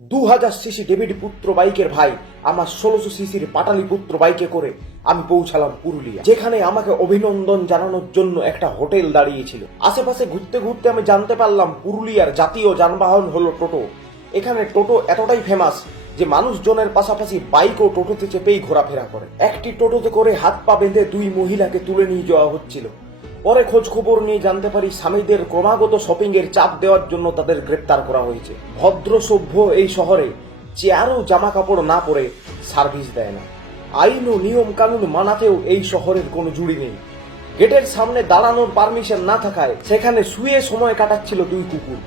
2000 CC David পুত্র বাইকের ভাই আমার 1600 সিসির পাটালি পুত্র বাইকে করে আমি পৌঁছালাম পুরুলিয়া, যেখানে আমাকে অভিনন্দন জানানোর জন্য একটা হোটেল দাঁড়িয়েছিল। আশেপাশে ঘুরতে ঘুরতে আমি জানতে পারলাম পুরুলিয়ার জাতীয় যানবাহন হলো টোটো। এখানে টোটো এতটাই ফেমাস যে মানুষজনের পাশাপাশি বাইক ও টোটোতে চেপেই ঘোরাফেরা করে। একটি টোটোতে করে হাত পা বেঁধে দুই মহিলাকে তুলে নিয়ে যাওয়া হচ্ছিল। পরে খোঁজ খবর নিয়ে জানতে পারি স্বামীদের ক্রমাগত শপিং এর চাপ দেওয়ার জন্য তাদের গ্রেপ্তার করা হয়েছে। ভদ্র সভ্য এই শহরে চেয়ারও জামা কাপড় না পরে সার্ভিস দেয় না। আইন ও নিয়ম কানুন মানাতেও এই শহরের কোনো জুড়ি নেই। গেটের সামনে দাঁড়ানোর পারমিশন না থাকায় সেখানে শুয়ে সময় কাটাচ্ছিল দুই কুকুর।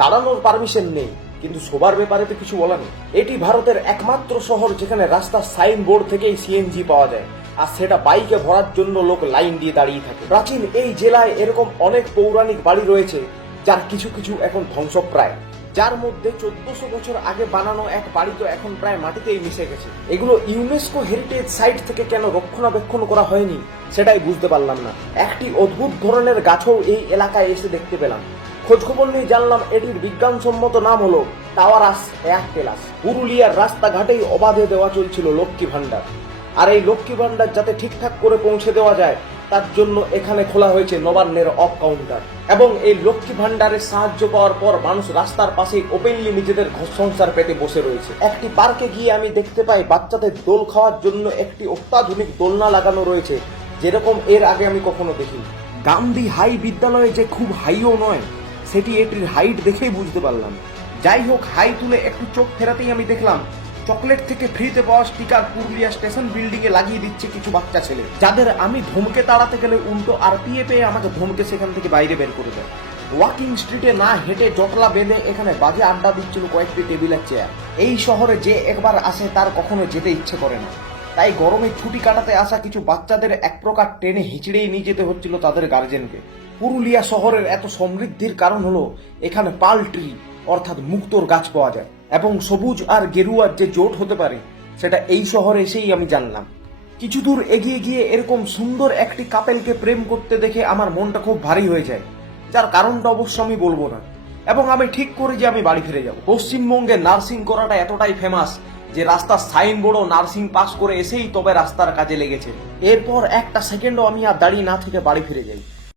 দাঁড়ানোর পারমিশন নেই, কিন্তু শোবার ব্যাপারে তো কিছু বলা নেই। এটি ভারতের একমাত্র শহর যেখানে রাস্তার সাইনবোর্ড থেকেই সিএনজি পাওয়া যায়, আর সেটা বাইকে ভরার জন্য লোক লাইন দিয়ে দাঁড়িয়ে থাকে। প্রাচীন এই জেলায় এরকম অনেক পৌরাণিক বাড়ি রয়েছে যার কিছু কিছু এখন ধ্বংসপ্রায়, যার মধ্যে 1400 বছর আগে বানানো এক বাড়ি তো এখন প্রায় মাটিতেই মিশে গেছে। এগুলো ইউনেস্কো হেরিটেজ সাইট থেকে কেন রক্ষণাবেক্ষণ করা হয়নি সেটাই বুঝতে পারলাম না। একটি অদ্ভুত ধরনের গাছও এই এলাকায় এসে দেখতে পেলাম। খোঁজখবর নিয়ে জানলাম এটির বিজ্ঞানসম্মত নাম হলো টাওয়ারাস এয়ারটেলাস। পুরুলিয়ার রাস্তাঘাটেই অবাধে দেওয়া চলছিল লক্ষ্মী ভান্ডার, আর এই লক্ষ্মী ভান্ডার যাতে ঠিকঠাক করে পৌঁছে দেওয়া যায় তার জন্য এখানে খোলা হয়েছে নবান্নের অফ কাউন্টার। এবং এই লক্ষ্মী ভান্ডারের সাহায্য পাওয়ার পর মানুষ রাস্তার পাশেই ওপেনলি নিজেদের ঘর সংসার পেতে বসে রয়েছে। একটি পার্কে গিয়ে আমি দেখতে পাই বাচ্চাদের দোল খাওয়ার জন্য একটি অত্যাধুনিক দোলনা লাগানো রয়েছে, যেরকম এর আগে আমি কখনো দেখিনি। গান্ধী হাই বিদ্যালয়ে যে খুব হাইও নয়, সেটি এটির হাইট দেখেই বুঝতে পারলাম। যাই হোক, হাই তুলে একটু চোখ ফেরাতেই আমি দেখলাম চকলেট থেকে ফ্রিতে পাওয়া স্টিকার পুরুলিয়া স্টেশন বিল্ডিং এ লাগিয়ে দিচ্ছে কিছু বাচ্চা ছেলে, যাদের আমি ধমকে তাড়াতে গেলে উল্টো আরপিএ পেয়ে আমাকে ধমকে সেখান থেকে বাইরে বের করে দেয়। ওয়াকিং স্ট্রিটে না হেঁটে জটলা বেঁধে এখানে বাজে আড্ডা দিচ্ছিল কয়েকটি টেবিল আর চেয়ার। এই শহরে যে একবার আসে তার কখনো যেতে ইচ্ছে করে না, তাই গরমে ছুটি কাটাতে আসা কিছু বাচ্চাদের এক প্রকার টেনে হিচড়েই নিয়ে যেতে হচ্ছিল তাদের গার্জেনকে। পুরুলিয়া শহরের এত সমৃদ্ধির কারণ হলো এখানে পাল ট্রি অর্থাৎ মুক্তোর গাছ পাওয়া যায়, এবং সবুজ আর গেরুয়ার যে জোট হতে পারে সেটা এই শহরে এসেই আমি জানলাম। কিছু দূর এগিয়ে গিয়ে এরকম সুন্দর একটি কাপেলকে প্রেম করতে দেখে আমার মনটা খুব ভারী হয়ে যায়, যার কারণটা অবশ্য আমি বলবো না। এবং আমি ঠিক করি যে আমি বাড়ি ফিরে যাব। পশ্চিমবঙ্গে নার্সিং করাটা এতটাই ফেমাস যে রাস্তার সাইনবোর্ডও নার্সিং পাস করে এসেই তবে রাস্তার কাজে লেগেছে। এরপর একটা সেকেন্ডও আমি আর দাঁড়িয়ে না থেকে বাড়ি ফিরে যাই।